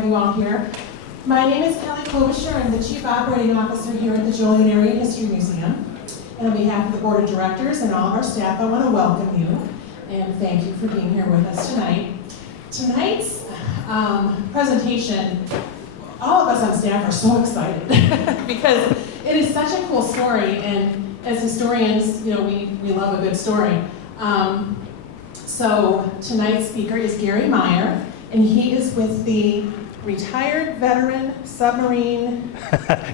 have you all here. My name is Kelly Klobuchar. I'm the Chief Operating Officer here at the Joliet Area History Museum. And on behalf of the Board of Directors and all of our staff, I want to welcome you and thank you for being here with us tonight. Tonight's presentation, all of us on staff are so excited because it is such a cool story, and as historians, you know, we love a good story. So tonight's speaker is Gary Meyer, and he is with the Retired Veteran Submarine...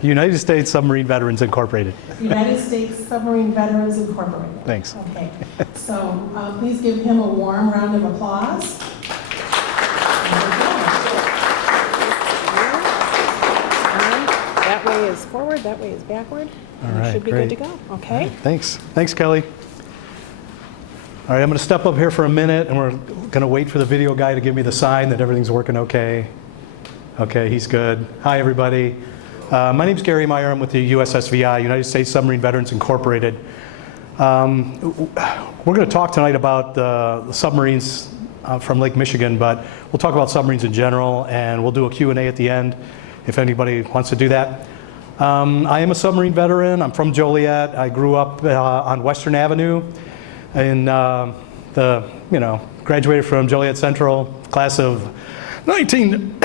United States Submarine Veterans Incorporated. United States Submarine Veterans Incorporated. Thanks. Okay, so please give him a warm round of applause. That way is forward, that way is backward. All right, should be great. good to go. Okay. Thanks. Thanks, Kelly. All right, I'm going to step up here for a minute, and we're going to wait for the video guy to give me the sign that everything's working okay. Okay, he's good. Hi, everybody. My name's Gary Meyer. I'm with the USSVI, United States Submarine Veterans Incorporated. We're going to talk tonight about the submarines from Lake Michigan, but we'll talk about submarines in general, and we'll do a Q&A at the end if anybody wants to do that. I am a submarine veteran. I'm from Joliet. I grew up on Western Avenue. And graduated from Joliet Central, class of 19.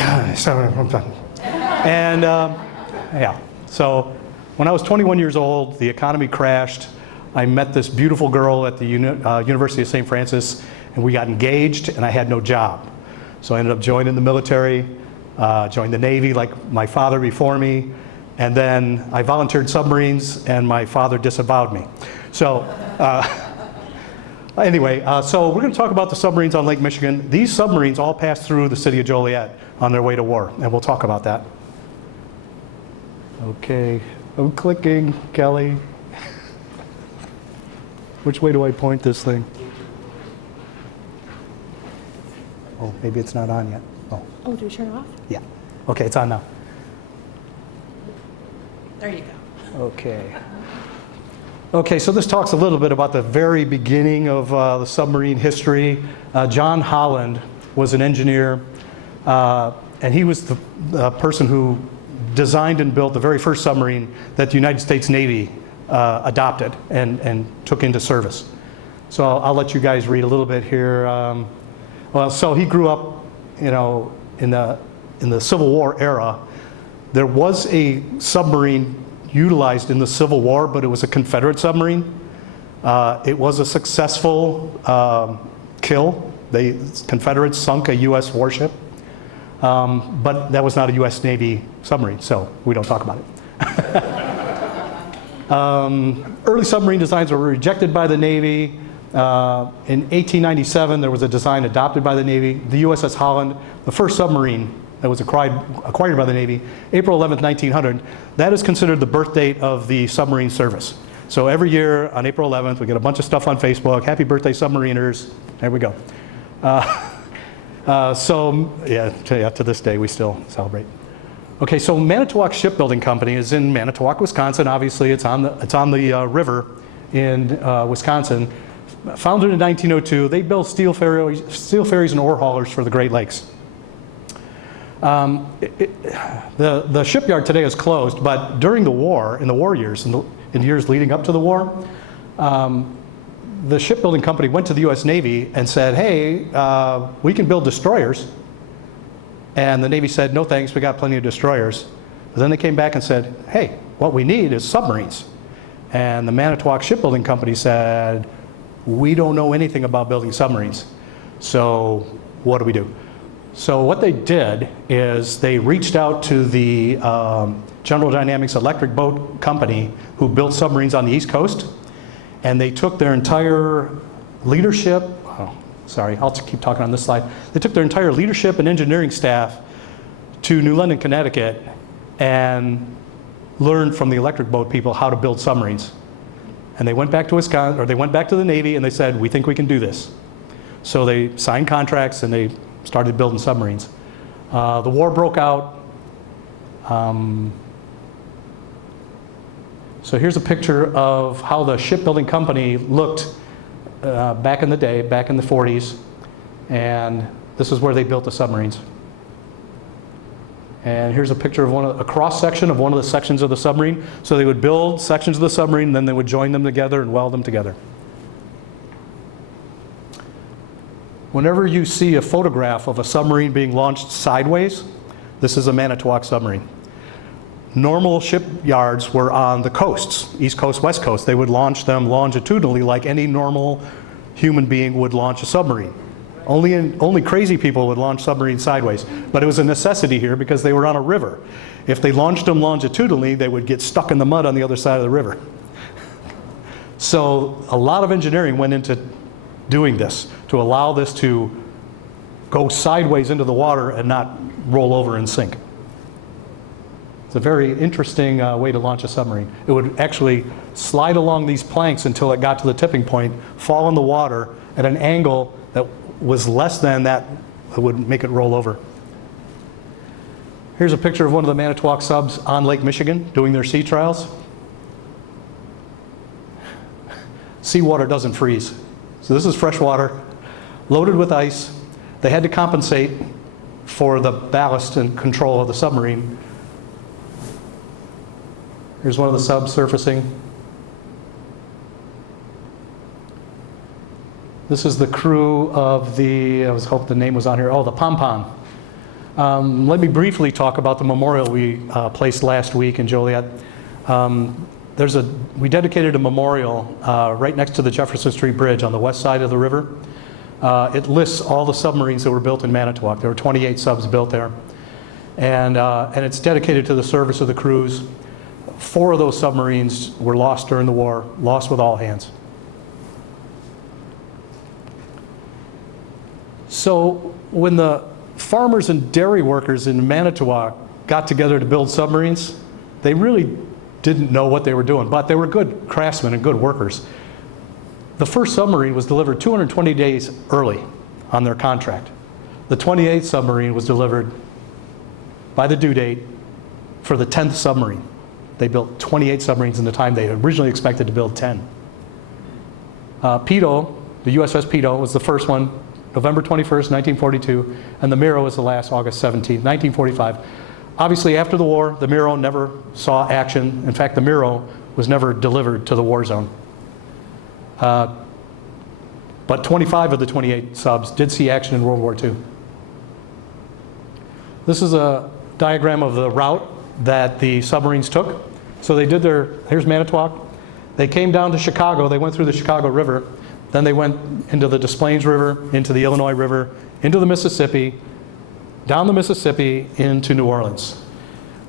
And yeah, so when I was 21 years old, the economy crashed. I met this beautiful girl at the University of St. Francis, and we got engaged, and I had no job. So I ended up joining the military, joined the Navy like my father before me, and then I volunteered submarines, and my father disavowed me. So. Anyway, so we're going to talk about the submarines on Lake Michigan. These submarines all passed through the city of Joliet on their way to war, and we'll talk about that. Okay, I'm clicking, Kelly. Which way do I point this thing? Oh, maybe it's not on yet. Oh, do we turn it off? Yeah. Okay, it's on now. There you go. Okay. Okay, so this talks a little bit about the very beginning of the submarine history. John Holland was an engineer, and he was the person who designed and built the very first submarine that the United States Navy adopted and took into service. So I'll let you guys read a little bit here. So he grew up, you know, in the Civil War era. There was a submarine utilized in the Civil War, but it was a Confederate submarine. It was a successful kill. The Confederates sunk a U.S. warship, but that was not a U.S. Navy submarine, so we don't talk about it. Early submarine designs were rejected by the Navy. In 1897, there was a design adopted by the Navy, the USS Holland, the first submarine that was acquired by the Navy, April 11th, 1900. That is considered the birth date of the submarine service. So every year on April 11th, we get a bunch of stuff on Facebook. Happy birthday, submariners. There we go. To this day, we still celebrate. Okay, so Manitowoc Shipbuilding Company is in Manitowoc, Wisconsin. Obviously, it's on the river in Wisconsin. Founded in 1902, they built steel ferries and ore haulers for the Great Lakes. The shipyard today is closed, but during the war, in the war years, in years leading up to the war, the shipbuilding company went to the U.S. Navy and said, hey, we can build destroyers. And the Navy said, no thanks, we got plenty of destroyers. But then they came back and said, hey, what we need is submarines. And the Manitowoc Shipbuilding Company said, we don't know anything about building submarines. So what do we do? So what they did is they reached out to the General Dynamics Electric Boat Company who built submarines on the East Coast, and they took their entire leadership, I'll keep talking on this slide. They took their entire leadership and engineering staff to New London, Connecticut, and learned from the electric boat people how to build submarines. And they went back to Wisconsin, or they went back to the Navy, and they said, we think we can do this. So they signed contracts and they started building submarines. The war broke out. So here's a picture of how the shipbuilding company looked back in the day, back in the 40s. And this is where they built the submarines. And here's a picture of a cross-section of one of the sections of the submarine. So they would build sections of the submarine, and then they would join them together and weld them together. Whenever you see a photograph of a submarine being launched sideways, this is a Manitowoc submarine. Normal shipyards were on the coasts, East Coast, West Coast. They would launch them longitudinally like any normal human being would launch a submarine. Only crazy people would launch submarines sideways. But it was a necessity here because they were on a river. If they launched them longitudinally, they would get stuck in the mud on the other side of the river. So a lot of engineering went into doing this to allow this to go sideways into the water and not roll over and sink. It's a very interesting way to launch a submarine. It would actually slide along these planks until it got to the tipping point, fall in the water at an angle that was less than that would make it roll over. Here's a picture of one of the Manitowoc subs on Lake Michigan doing their sea trials. Seawater doesn't freeze. So this is fresh water, loaded with ice. They had to compensate for the ballast and control of the submarine. Here's one of the subs surfacing. This is the crew of the, I was hoping the name was on here, the Pom-Pom. Let me briefly talk about the memorial we placed last week in Joliet. We dedicated a memorial right next to the Jefferson Street Bridge on the west side of the river. It lists all the submarines that were built in Manitowoc. There were 28 subs built there. And it's dedicated to the service of the crews. 4 of those submarines were lost during the war, lost with all hands. So when the farmers and dairy workers in Manitowoc got together to build submarines, they really didn't know what they were doing, but they were good craftsmen and good workers. The first submarine was delivered 220 days early on their contract. The 28th submarine was delivered by the due date for the 10th submarine. They built 28 submarines in the time they originally expected to build 10. Peto, the USS Peto, was the first one, November 21st, 1942, and the Miro was the last, August 17th, 1945. Obviously, after the war, the Miro never saw action. In fact, the Miro was never delivered to the war zone. But 25 of the 28 subs did see action in World War II. This is a diagram of the route that the submarines took. So they did here's Manitowoc. They came down to Chicago. They went through the Chicago River. Then they went into the Des Plaines River, into the Illinois River, into the Mississippi, down the Mississippi into New Orleans.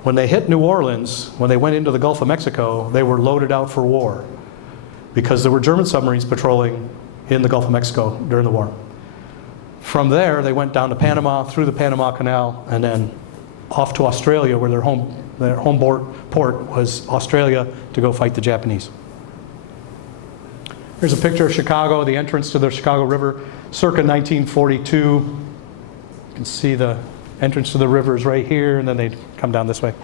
When they hit New Orleans, when they went into the Gulf of Mexico, they were loaded out for war because there were German submarines patrolling in the Gulf of Mexico during the war. From there, they went down to Panama, through the Panama Canal, and then off to Australia, where their home port was Australia, to go fight the Japanese. Here's a picture of Chicago, the entrance to the Chicago River, circa 1942. You can see the entrance to the river is right here, and then they come down this way.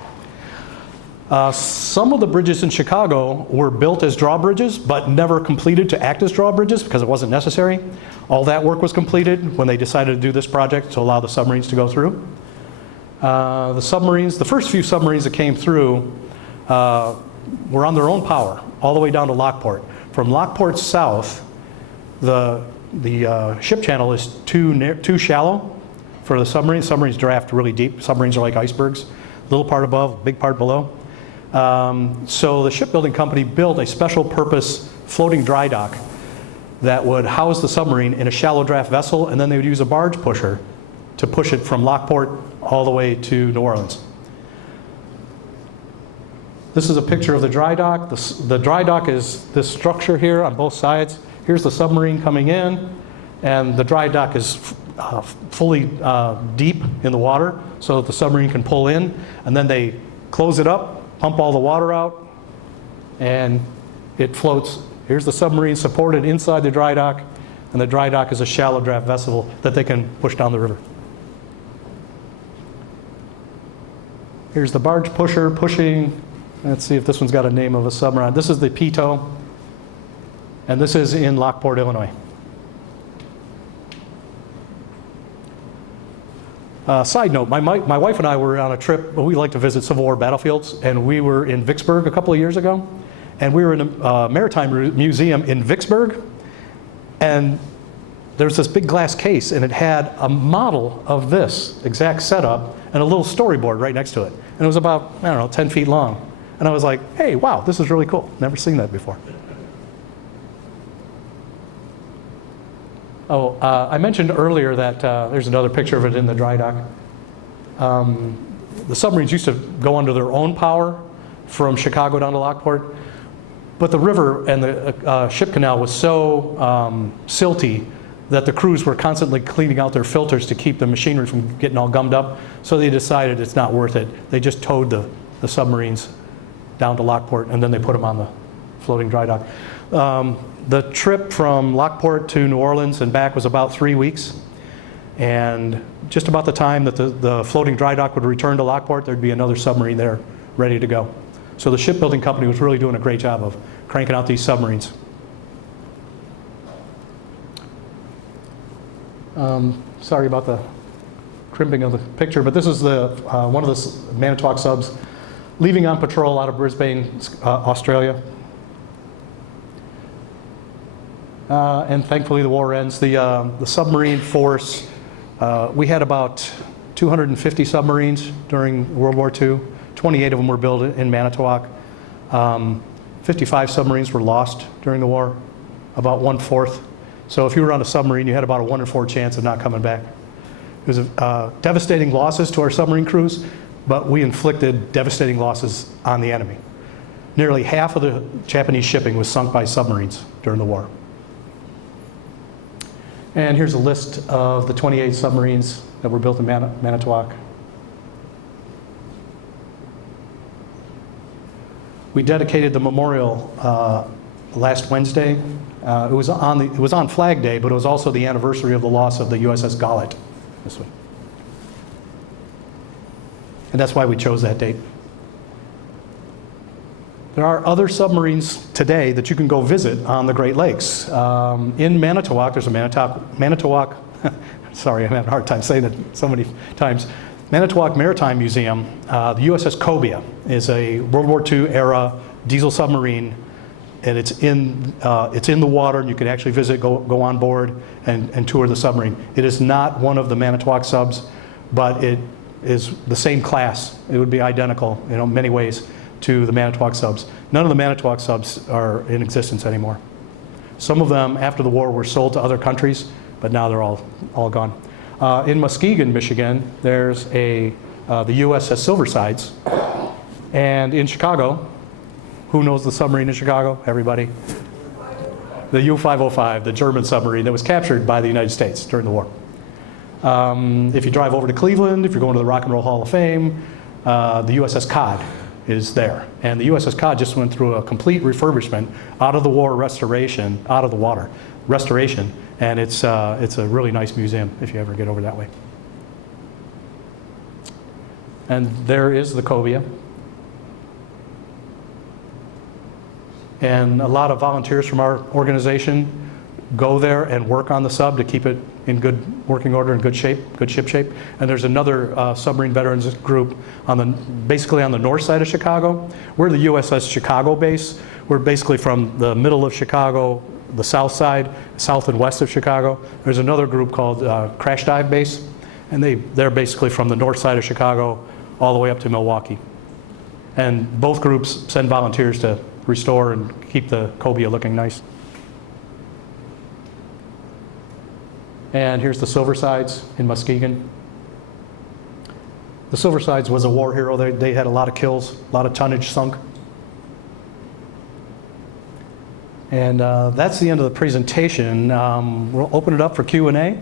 Some of the bridges in Chicago were built as drawbridges, but never completed to act as drawbridges because it wasn't necessary. All that work was completed when they decided to do this project to allow the submarines to go through. The first few submarines that came through were on their own power, all the way down to Lockport. From Lockport south, the ship channel is too shallow for the submarines. Submarines draft really deep. Submarines are like icebergs, little part above, big part below. So the shipbuilding company built a special purpose floating dry dock that would house the submarine in a shallow draft vessel, and then they would use a barge pusher to push it from Lockport all the way to New Orleans. This is a picture of the dry dock. The dry dock is this structure here on both sides. Here's the submarine coming in, and the dry dock is fully deep in the water so that the submarine can pull in, and then they close it up, pump all the water out, and it floats. Here's the submarine supported inside the dry dock, and the dry dock is a shallow draft vessel that they can push down the river. Here's the barge pusher pushing. Let's see if this one's got a name of a submarine. This is the Peto, and this is in Lockport, Illinois. Side note, my wife and I were on a trip, we like to visit Civil War battlefields, and we were in Vicksburg a couple of years ago, and we were in a maritime museum in Vicksburg, and there's this big glass case, and it had a model of this exact setup and a little storyboard right next to it. And it was about, I don't know, 10 feet long. And I was like, hey, wow, this is really cool. Never seen that before. Oh, I mentioned earlier that there's another picture of it in the dry dock. The submarines used to go under their own power from Chicago down to Lockport, but the river and the ship canal was so silty that the crews were constantly cleaning out their filters to keep the machinery from getting all gummed up, so they decided it's not worth it. They just towed the submarines down to Lockport, and then they put them on the floating dry dock. The trip from Lockport to New Orleans and back was about 3 weeks. And just about the time that the floating dry dock would return to Lockport, there'd be another submarine there ready to go. So the shipbuilding company was really doing a great job of cranking out these submarines. Sorry about the crimping of the picture, but this is one of the Manitowoc subs leaving on patrol out of Brisbane, Australia. And thankfully the war ends. The submarine force, we had about 250 submarines during World War II. 28 of them were built in Manitowoc. 55 submarines were lost during the war, about 1/4. So if you were on a submarine, you had about a 1 in 4 chance of not coming back. It was devastating losses to our submarine crews, but we inflicted devastating losses on the enemy. Nearly half of the Japanese shipping was sunk by submarines during the war. And here's a list of the 28 submarines that were built in Manitowoc. We dedicated the memorial last Wednesday. It was on Flag Day, but it was also the anniversary of the loss of the USS Joliet this week. And that's why we chose that date. There are other submarines today that you can go visit on the Great Lakes. In Manitowoc, there's a Manitowoc, sorry, I'm having a hard time saying it so many times. Manitowoc Maritime Museum, the USS Cobia is a World War II era diesel submarine, and it's in the water, and you can actually visit, go on board and tour the submarine. It is not one of the Manitowoc subs, but it is the same class. It would be identical in many ways to the Manitowoc subs. None of the Manitowoc subs are in existence anymore. Some of them, after the war, were sold to other countries, but now they're all gone. In Muskegon, Michigan, there's the USS Silversides. And in Chicago, who knows the submarine in Chicago? Everybody? The U-505, the German submarine that was captured by the United States during the war. If you drive over to Cleveland, if you're going to the Rock and Roll Hall of Fame, the USS Cod is there. And the USS Cod just went through a complete refurbishment out of the war restoration, out of the water restoration, and it's a really nice museum if you ever get over that way. And there is the Cobia. And a lot of volunteers from our organization go there and work on the sub to keep it in good working order and good shape, good ship shape. And there's another submarine veterans group basically on the north side of Chicago. We're the USS Chicago base. We're basically from the middle of Chicago, the south side, south and west of Chicago. There's another group called Crash Dive Base, and they're basically from the north side of Chicago all the way up to Milwaukee. And both groups send volunteers to restore and keep the Cobia looking nice. And here's the Silversides in Muskegon. The Silversides was a war hero. They had a lot of kills, a lot of tonnage sunk. And that's the end of the presentation. We'll open it up for Q&A.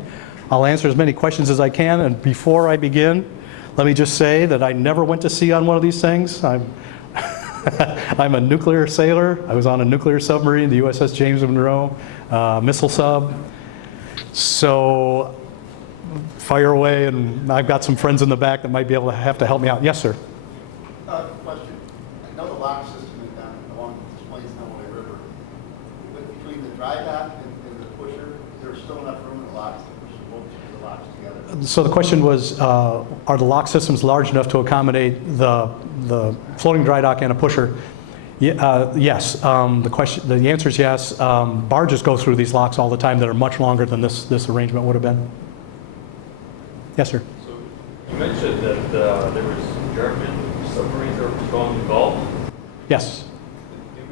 I'll answer as many questions as I can. And before I begin, let me just say that I never went to sea on one of these things. I'm a nuclear sailor. I was on a nuclear submarine, the USS James Monroe, missile sub. So fire away, and I've got some friends in the back that might be able to have to help me out. Yes, sir. Question. I know the lock system is down along this Plains Illinois River. But between the dry dock and the pusher, there's still enough room in the locks to push the boat through the locks together? So the question was, are the lock systems large enough to accommodate the floating dry dock and a pusher? Yes. The answer is yes. Barges go through these locks all the time that are much longer than this arrangement would have been. Yes, sir. So you mentioned that there was German submarines that were going to the Gulf. Yes. Did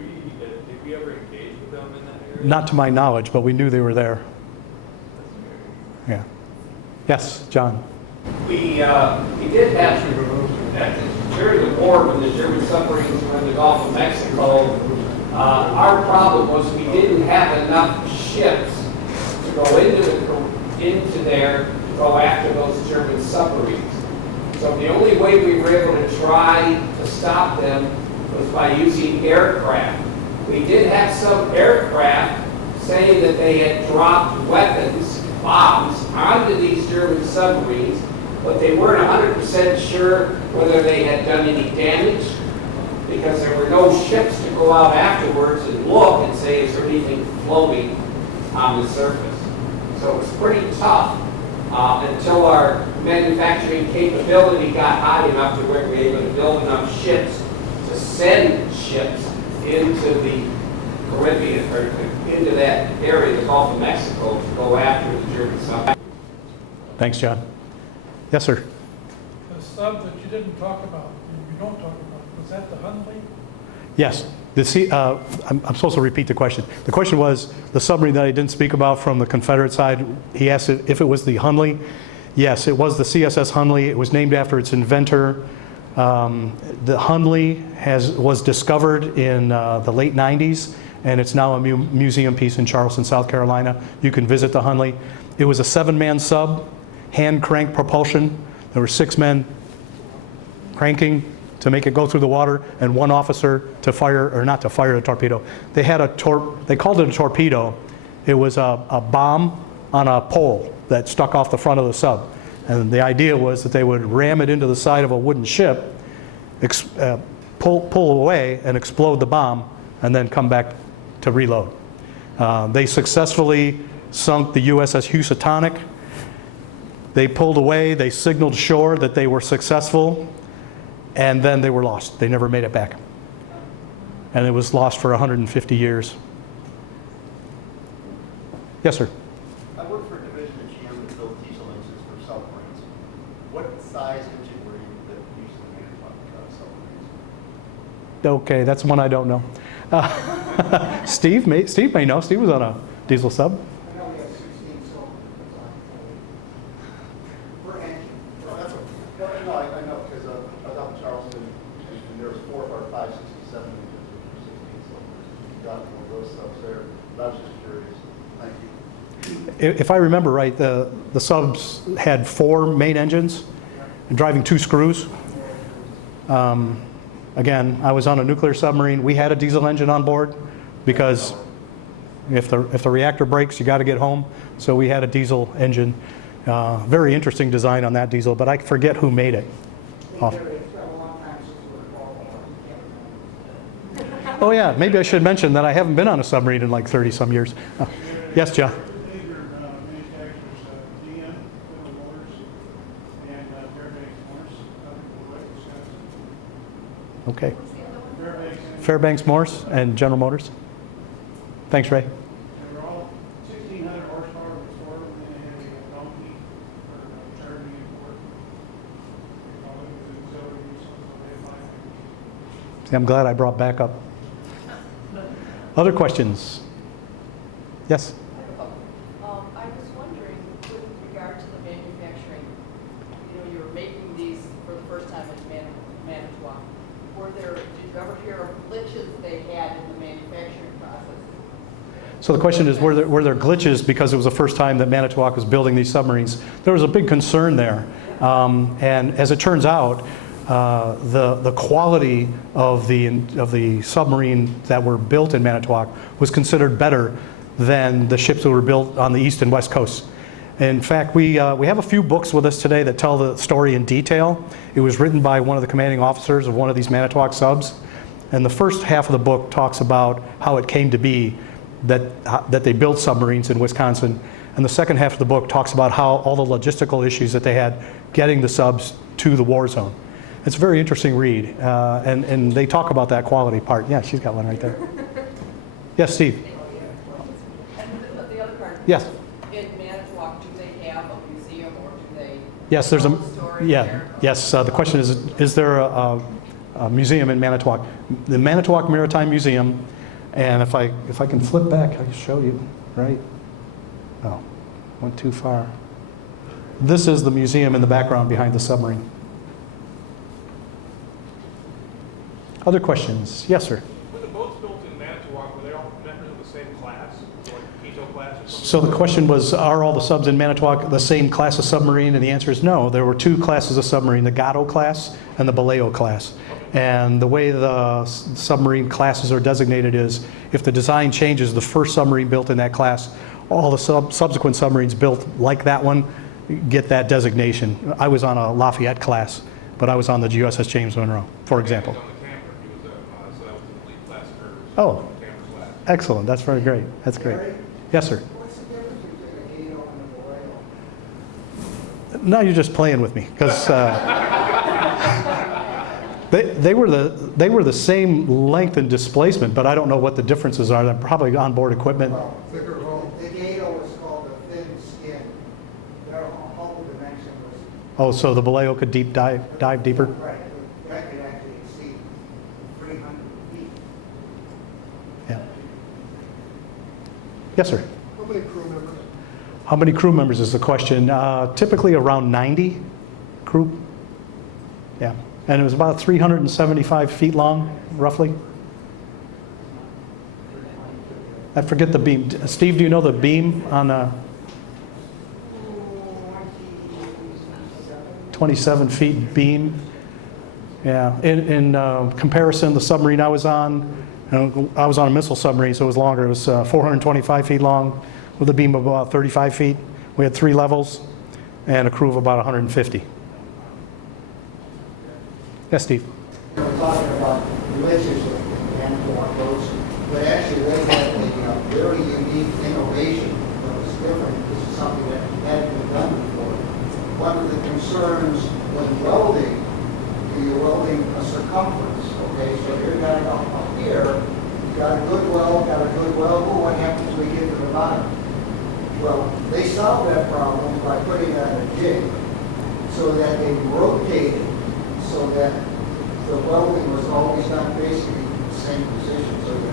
we ever engage with them in that area? Not to my knowledge, but we knew they were there. Yeah. Yes, John. We did have during the war when the German submarines were in the Gulf of Mexico. Our problem was we didn't have enough ships to go into there to go after those German submarines. So the only way we were able to try to stop them was by using aircraft. We did have some aircraft saying that they had dropped weapons, bombs, onto these German submarines, but they weren't 100% sure whether they had done any damage because there were no ships to go out afterwards and look and say, is there anything floating on the surface? So it was pretty tough until our manufacturing capability got high enough to where we were able to build enough ships to send ships into the Caribbean or into that area, the Gulf of Mexico, to go after the German submarines. Thanks, John. Yes, sir. The sub that you didn't talk about, you don't talk about, was that the Hundley? Yes. I'm supposed to repeat the question. The question was the submarine that I didn't speak about from the Confederate side. He asked if it was the Hundley. Yes, it was the CSS Hundley. It was named after its inventor. The Hundley was discovered in the late 90s, and it's now a museum piece in Charleston, South Carolina. You can visit the Hundley. It was a 7-man sub, hand crank propulsion. There were 6 men cranking to make it go through the water, and 1 officer to fire, or not to fire the torpedo. They had they called it a torpedo. It was a bomb on a pole that stuck off the front of the sub. And the idea was that they would ram it into the side of a wooden ship, pull away and explode the bomb, and then come back to reload. They successfully sunk the USS Housatonic. They pulled away, they signaled shore that they were successful, and then they were lost. They never made it back. And it was lost for 150 years. Yes, sir. I worked for a division at GM that built diesel engines for submarines. What size engine were you that used to manufacture submarines? Okay, that's one I don't know. Steve may know. Steve was on a diesel sub. I know we have 16 cylinders. Per engine. No, that's no, I know because I was out in Charleston and there was 4 or 5, 6, 7 engines for 16 cylinders. You got one of those subs there. But I was just curious. Thank you. If I remember right, the subs had 4 main engines and driving 2 screws. Again, I was on a nuclear submarine. We had a diesel engine on board because if the reactor breaks, you got to get home. So we had a diesel engine. Very interesting design on that diesel, but I forget who made it. Oh yeah, maybe I should mention that I haven't been on a submarine in like 30 some years. Yes, John. Major manufacturers, GM, General Motors, and Fairbanks Morse, Wisconsin. Okay. Fairbanks, Fairbanks Morse and General Motors. Thanks, Ray. they were all 1,600 horsepower before, and then they had a donkey for charging and work. They call it auxiliary, so they have 5. See, I'm glad I brought backup. Other questions? Yes? I was wondering, with regard to the manufacturing, you were making these for the first time at Manitowoc. Did you ever hear of glitches they had in the manufacturing process? So the question is, were there glitches because it was the first time that Manitowoc was building these submarines? There was a big concern there. And as it turns out, the quality of the submarine that were built in Manitowoc was considered better than the ships that were built on the east and west coasts. In fact, we have a few books with us today that tell the story in detail. It was written by one of the commanding officers of one of these Manitowoc subs. And the first half of the book talks about how it came to be that they built submarines in Wisconsin. And the second half of the book talks about how all the logistical issues that they had getting the subs to the war zone. It's a very interesting read, and they talk about that quality part. Yeah, she's got one right there. Yes, Steve? And the other part. Yes. In Manitowoc, do they have a museum or do they? Yes, there's tell a, the story yeah, there? yes, the question is there a museum in Manitowoc? The Manitowoc Maritime Museum, and if I can flip back, I can show you, right? Oh, went too far. This is the museum in the background behind the submarine. Other questions? Yes, sir. Were the boats built in Manitowoc, were they all members of the same class, like Quito class or something? So the question was, are all the subs in Manitowoc the same class of submarine? And the answer is no. There were two classes of submarine, the Gatto class and the Baleo class. And the way the submarine classes are designated is, if the design changes, the first submarine built in that class, all the subsequent submarines built like that one get that designation. I was on a Lafayette class, but I was on the USS James Monroe, for example. On the camper, he was so that was the lead class for Oh, the camper class. excellent. That's very great. That's great. Yes, sir. What's the difference between a Gato and a Baleo? No, you're just playing with me, because they were the same length and displacement, but I don't know what the differences are. They're probably onboard equipment. Well, the Gato was called a thin skin. Their hull dimension was, Oh, so the Baleo could dive deeper? right, that could actually exceed 300 feet. Yeah. Yes, sir. How many crew members? How many crew members is the question? Typically around 90 crew. Yeah. And it was about 375 feet long, roughly. I forget the beam. Steve, do you know the beam on 27 feet beam? Yeah. In comparison, the submarine I was on a missile submarine, so it was longer. It was 425 feet long with a beam of about 35 feet. We had 3 levels and a crew of about 150. Yes, Steve? We're talking about relationship with Manitowoc boats, but actually they had a very unique innovation that was different. This is something that hadn't been done before. One of the concerns when welding, you're welding a circumference, okay? So you're got up here, you got a good weld, oh, what happens when we get to the bottom? Well, they solved that problem by putting on a jig so that they rotated so that the welding was always done basically in the same position, so you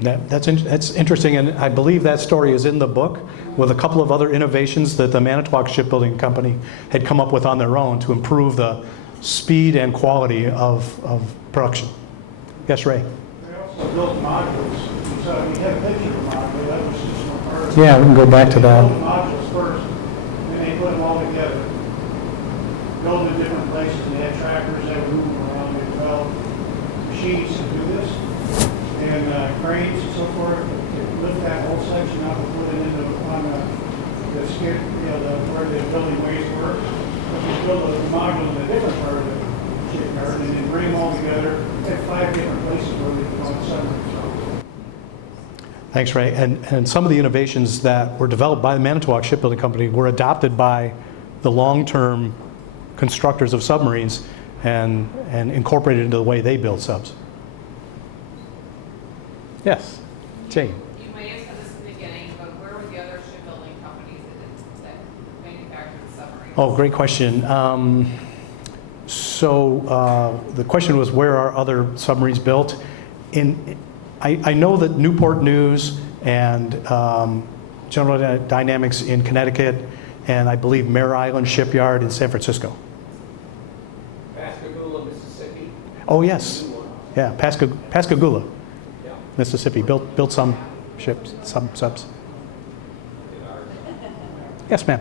really. That's interesting, and I believe that story is in the book with a couple of other innovations that the Manitowoc Shipbuilding Company had come up with on their own to improve the speed and quality of production. Yes, Ray? They also built modules, so we have a picture of a module, that was just one part. Yeah, we can go back to They that. built modules first, and they put them all together. Built in different places, and they had trackers that would move them around, they developed machines to do this, and cranes and so forth, to lift that whole section up and put it into, on the skid, where the building ways were. But they built a module in a different part of the shipyard, and then bring them all together, at 5 different places where they could go on submarines. Thanks, Ray. And some of the innovations that were developed by the Manitowoc Shipbuilding Company were adopted by the long-term constructors of submarines and incorporated into the way they build subs. Yes, Jane. You may have said this in the beginning, but where were the other shipbuilding companies that manufactured submarines? Oh, great question. The question was, where are other submarines built? I know that Newport News and General Dynamics in Connecticut, and I believe Mare Island Shipyard in San Francisco. Pascagoula, Mississippi. Oh, yes. Yeah, Pascagoula, Yeah. Mississippi, built some ships, some subs. Yes, ma'am.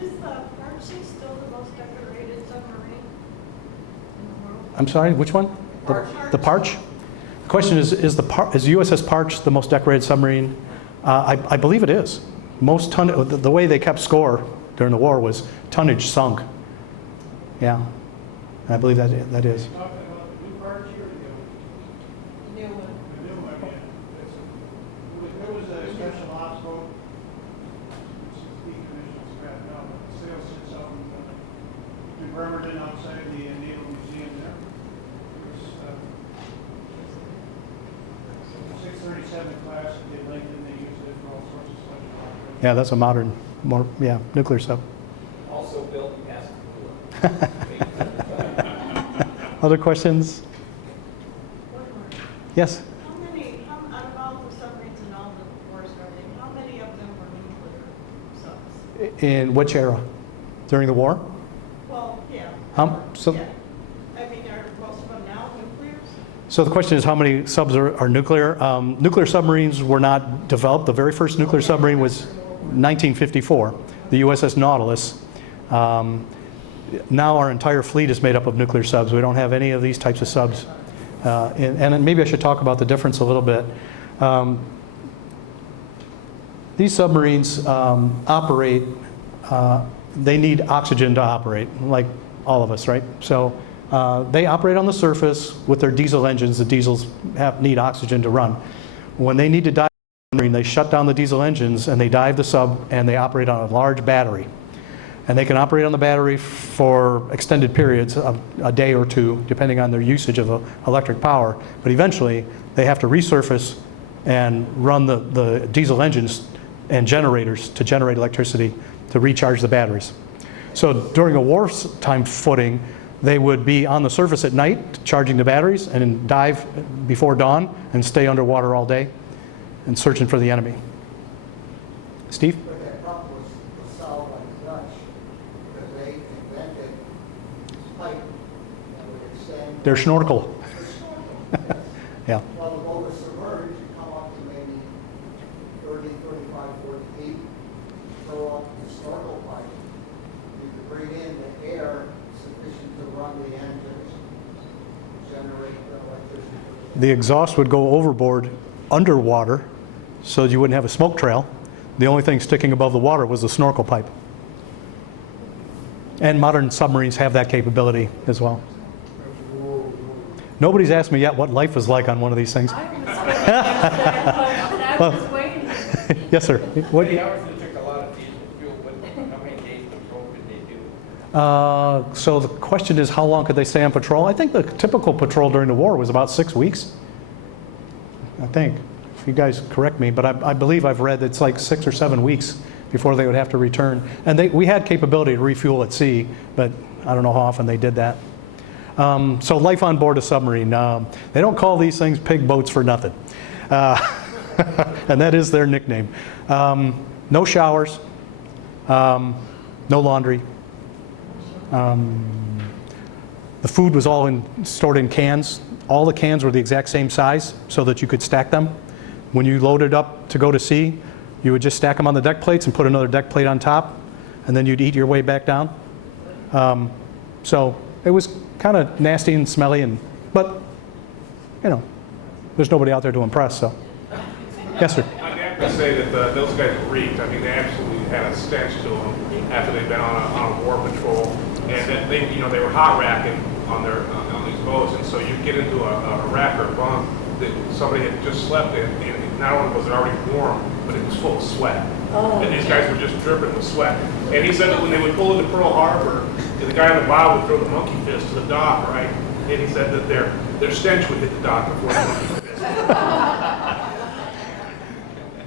Is the Archie still the most decorated submarine in the world? I'm sorry, which one? The Parch? The question is USS Parch the most decorated submarine? I believe it is. The way they kept score during the war was tonnage sunk. Yeah, I believe that is. Talking about the new parts here, New one. the new one, yeah. There was a Yeah, that's a modern, more, yeah, nuclear sub. Also built in Pascagoula. Other questions? One more. Yes? Out of all the submarines and all the wars and everything, how many of them were nuclear subs? In which era? During the war? Well, yeah. So, Yeah. I mean, are most of them now nuclears? so the question is, how many subs are nuclear? Nuclear submarines were not developed. The very first nuclear submarine was 1954, the USS Nautilus. Now our entire fleet is made up of nuclear subs. We don't have any of these types of subs. And maybe I should talk about the difference a little bit. These submarines operate, they need oxygen to operate, like all of us, right? So they operate on the surface with their diesel engines. The diesels need oxygen to run. When they need to dive the submarine, they shut down the diesel engines and they dive the sub and they operate on a large battery. And they can operate on the battery for extended periods, a day or two, depending on their usage of electric power. But eventually, they have to resurface and run the diesel engines and generators to generate electricity to recharge the batteries. So during a wartime footing, they would be on the surface at night, charging the batteries, and dive before dawn and stay underwater all day and searching for the enemy. Steve? But that problem was solved by the Dutch, because they invented pipe that would extend. Their snorkel. The snorkel, yes. Yeah. Well, the boat was submerged, you come up to maybe 30, 35, 40 feet, throw up the snorkel pipe. You could bring in the air sufficient to run the engines, generate the electricity. The exhaust would go overboard underwater so that you wouldn't have a smoke trail. The only thing sticking above the water was the snorkel pipe. And modern submarines have that capability as well. Nobody's asked me yet what life is like on one of these things. I was waiting. Yes, sir. What, They obviously took a lot of diesel fuel, but how many days patrol could they do? so the question is, how long could they stay on patrol? I think the typical patrol during the war was about 6 weeks. I think. If you guys correct me, but I believe I've read it's like 6 or 7 weeks before they would have to return. And we had capability to refuel at sea, but I don't know how often they did that. So life on board a submarine. They don't call these things pig boats for nothing. And that is their nickname. No showers, no laundry. The food was all stored in cans. All the cans were the exact same size so that you could stack them. When you loaded up to go to sea, you would just stack them on the deck plates and put another deck plate on top, and then you'd eat your way back down. So it was kind of nasty and smelly, but you know, there's nobody out there to impress. So, yes, sir. I have to say that those guys reeked. I mean, they absolutely had a stench to them after they'd been on a war patrol, and that they were hot racking on these boats, and so you get into a rack or a bunk that somebody had just slept in, and not only was it already warm, but it was full of sweat. And these guys were just dripping with sweat. And he said that when they would pull into Pearl Harbor, the guy on the bow would throw the monkey fist to the dock, right? And he said that their stench would hit the dock before the monkey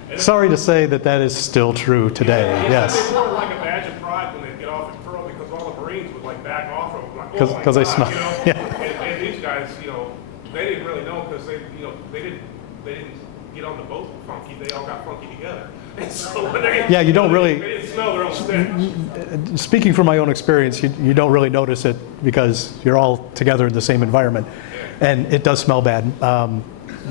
fist. Sorry to say that is still true today. Yes. They wore like a badge of pride when they'd get off at Pearl, because all the Marines would like back off of them, like, oh my Because they God, smell. you know? Yeah. And these guys, they didn't really know, because they didn't get on the boat funky. They all got funky together. And so when Yeah, you don't really. they didn't smell their own stench. Speaking from my own experience, you don't really notice it because you're all together in the same environment, and it does smell bad.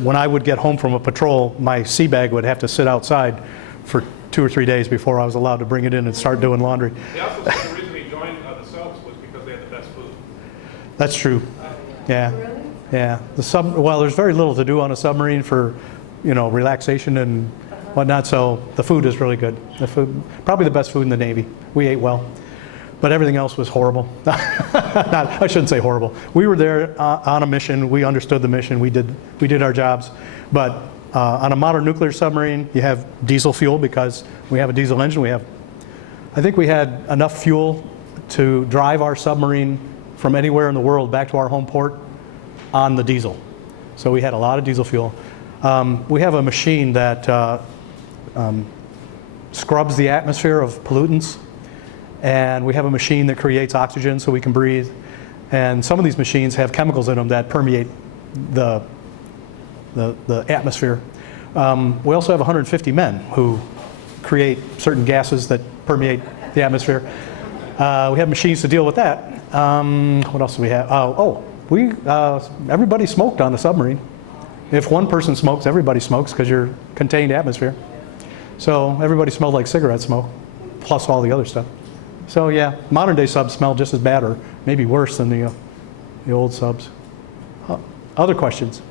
When I would get home from a patrol, my sea bag would have to sit outside for 2 or 3 days before I was allowed to bring it in and start doing laundry. They also said the reason they joined the subs was because they had the best food. That's true. Yeah. Yeah. Well, there's very little to do on a submarine for, relaxation and whatnot. So the food is really good. The food, probably the best food in the Navy. We ate well, but everything else was horrible. I shouldn't say horrible. We were there on a mission. We understood the mission. We did our jobs. But on a modern nuclear submarine, you have diesel fuel because we have a diesel engine. I think we had enough fuel to drive our submarine from anywhere in the world back to our home port on the diesel. So we had a lot of diesel fuel. We have a machine that scrubs the atmosphere of pollutants. And we have a machine that creates oxygen so we can breathe. And some of these machines have chemicals in them that permeate the atmosphere. We also have 150 men who create certain gases that permeate the atmosphere. We have machines to deal with that. What else do we have? Everybody smoked on the submarine. If one person smokes, everybody smokes because you're contained atmosphere. So everybody smelled like cigarette smoke, plus all the other stuff. So yeah, modern day subs smell just as bad or maybe worse than the old subs. Other questions?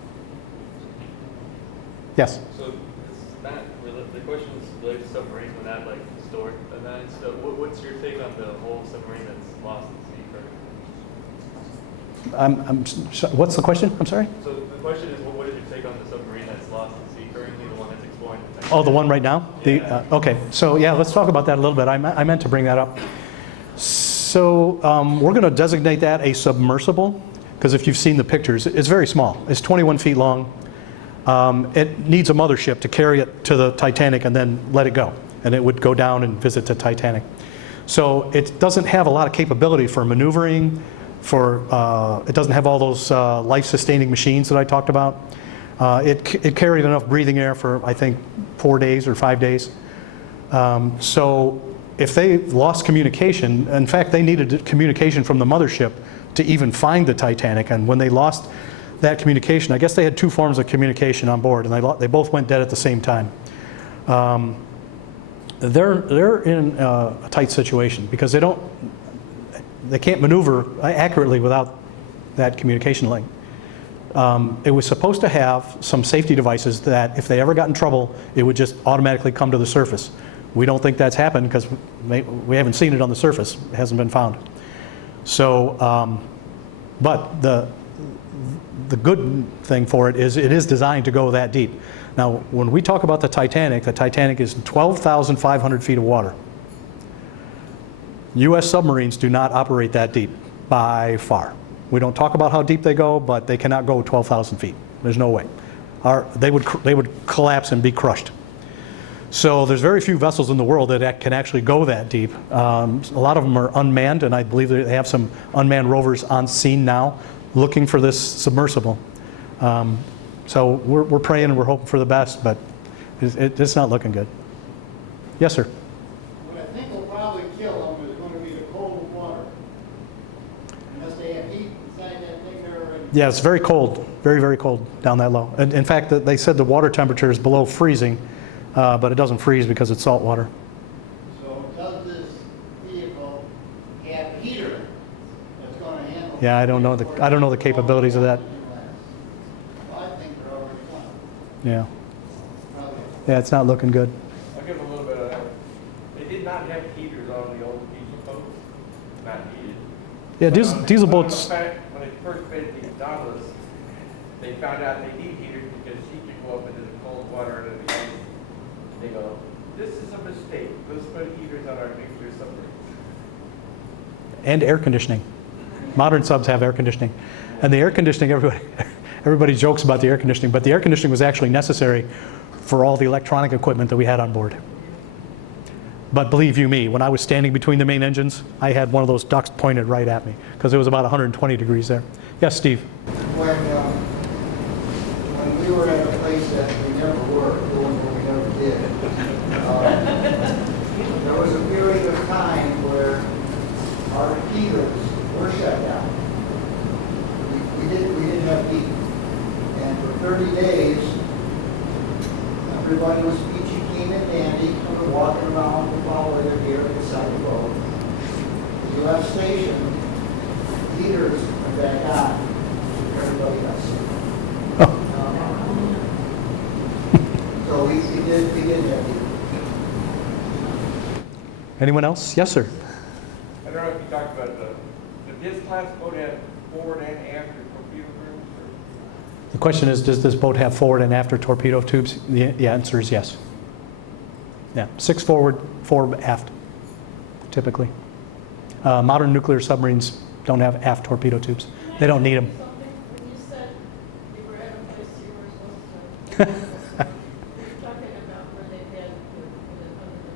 Yes? So it's not really, the question is related to submarines, but not like historic events. So what's your take on the whole submarine that's lost at sea? What's the question? I'm sorry? So the question is, what is your take on the submarine that's lost at sea currently, the one that's exploring the Titanic? Oh, the one right now? Yeah. Okay, so yeah, let's talk about that a little bit. I meant to bring that up. So we're going to designate that a submersible, because if you've seen the pictures, it's very small. It's 21 feet long. It needs a mothership to carry it to the Titanic and then let it go. And it would go down and visit the Titanic. So it doesn't have a lot of capability for maneuvering, it doesn't have all those life-sustaining machines that I talked about. It carried enough breathing air for, I think, 4 days or 5 days. So if they lost communication, in fact, they needed communication from the mothership to even find the Titanic. And when they lost that communication, I guess they had 2 forms of communication on board, and they both went dead at the same time. They're in a tight situation because they can't maneuver accurately without that communication link. It was supposed to have some safety devices that if they ever got in trouble, it would just automatically come to the surface. We don't think that's happened because we haven't seen it on the surface. It hasn't been found. So, but the good thing for it is designed to go that deep. Now, when we talk about the Titanic is 12,500 feet of water. U.S. submarines do not operate that deep by far. We don't talk about how deep they go, but they cannot go 12,000 feet. There's no way. They would collapse and be crushed. So there's very few vessels in the world that can actually go that deep. A lot of them are unmanned, and I believe they have some unmanned rovers on scene now looking for this submersible. So we're praying and we're hoping for the best, but it's not looking good. Yes, sir? What I think will probably kill them is going to be the cold water. Unless they have heat inside that thing there already. Yeah, it's very cold, very, very cold down that low. And in fact, they said the water temperature is below freezing, but it doesn't freeze because it's salt water. So does this vehicle have a heater that's going to handle? Yeah, I don't know the capabilities of that. Well, I think they're already done. Yeah, Probably. yeah, it's not looking good. I'll give them a little bit of that. They did not have heaters on the old diesel boats, not heated. Yeah, But diesel when boats. When they first made these gondolas, they found out they need heaters because she could go up into the cold water and the ice. They go, this is a mistake. Let's put heaters on our nuclear submarines. And air conditioning. Modern subs have air conditioning. And the air conditioning, everybody jokes about the air conditioning, but the air conditioning was actually necessary for all the electronic equipment that we had on board. But believe you me, when I was standing between the main engines, I had one of those ducts pointed right at me because it was about 120 degrees there. Yes, Steve? When we were at a place that we never were, going where we never did, there was a period of time where our heaters were shut down. We didn't have heat. And for 30 days, everybody was peachy keen and dandy, kind of walking around with all of their gear inside the boat. You left station, heaters went back on, everybody got sick. So we did have heat. Anyone else? Yes, sir. I don't know if you talked about did this class boat have forward and after torpedo rooms? The question is, does this boat have forward and after torpedo tubes? The answer is yes. Yeah, 6 forward, 4 aft, typically. Modern nuclear submarines don't have aft torpedo tubes. They don't need them. Something, when you said you were at a place you were supposed to, you're talking about where they had put it under the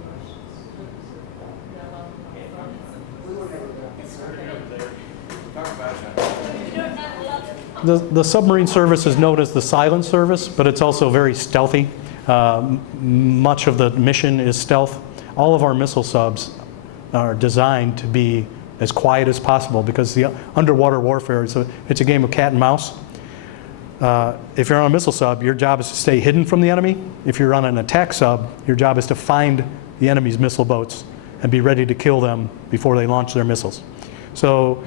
The submarine service is known as the silent service, but it's also very stealthy. Much of the mission is stealth. All of our missile subs are designed to be as quiet as possible because the underwater warfare it's a game of cat and mouse. If you're on a missile sub, your job is to stay hidden from the enemy. If you're on an attack sub, your job is to find the enemy's missile boats and be ready to kill them before they launch their missiles. So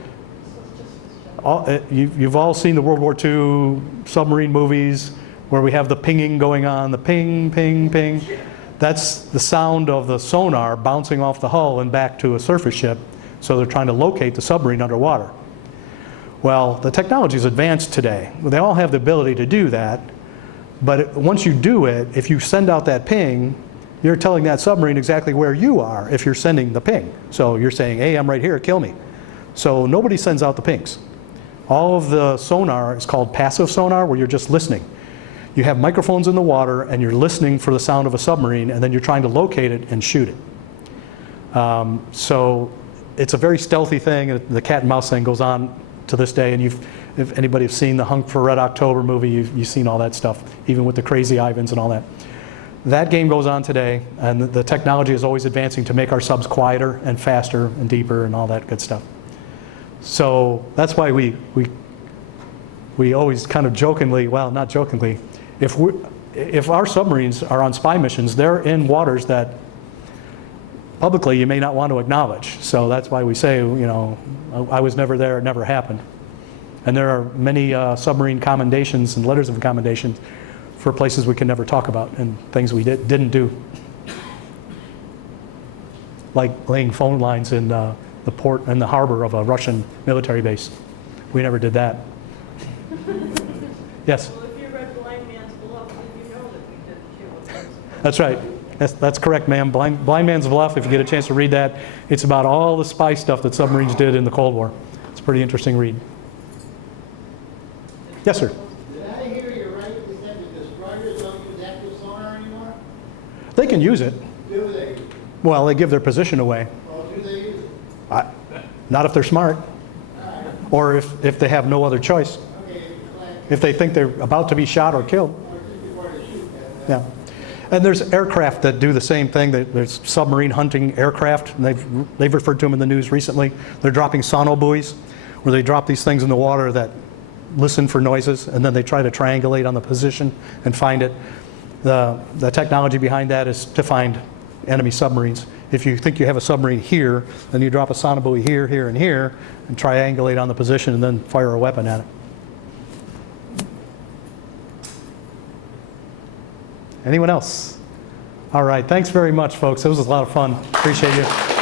you've all seen the World War II submarine movies where we have the pinging going on, the ping, ping, ping. That's the sound of the sonar bouncing off the hull and back to a surface ship. So they're trying to locate the submarine underwater. Well, the technology is advanced today. They all have the ability to do that. But once you do it, if you send out that ping, you're telling that submarine exactly where you are if you're sending the ping. So you're saying, hey, I'm right here, kill me. So nobody sends out the pings. All of the sonar is called passive sonar, where you're just listening. You have microphones in the water and you're listening for the sound of a submarine, and then you're trying to locate it and shoot it. So it's a very stealthy thing, and the cat and mouse thing goes on to this day. And if anybody has seen the Hunt for Red October movie, you've seen all that stuff, even with the Crazy Ivans and all that. That game goes on today, and the technology is always advancing to make our subs quieter and faster and deeper and all that good stuff. So that's why we always kind of jokingly, well, not jokingly, if our submarines are on spy missions, they're in waters that publicly you may not want to acknowledge. So that's why we say, you know, I was never there, it never happened. And there are many submarine commendations and letters of commendation for places we can never talk about and things we didn't do. Like laying phone lines in the port and the harbor of a Russian military base. We never did that. Yes? Well, if you read Blind Man's Bluff, then you know that we didn't kill it. That's right. That's correct, ma'am. Blind Man's Bluff, if you get a chance to read that, it's about all the spy stuff that submarines did in the Cold War. It's a pretty interesting read. Yes, sir? Did I hear you right? You said the destroyers don't use active sonar anymore? They can use it. Do they? Well, they give their position away. Well, do they use it? Not if they're smart, All right. or if they have no other choice. Okay, glad. If they think they're about to be shot or killed. Or just before they shoot that. Yeah. And there's aircraft that do the same thing. There's submarine hunting aircraft, and they've referred to them in the news recently. They're dropping sonobuoys, where they drop these things in the water that listen for noises, and then they try to triangulate on the position and find it. The technology behind that is to find enemy submarines. If you think you have a submarine here, then you drop a sonobuoy here, here, and here, and triangulate on the position, and then fire a weapon at it. Anyone else? All right, thanks very much, folks. It was a lot of fun. Appreciate you.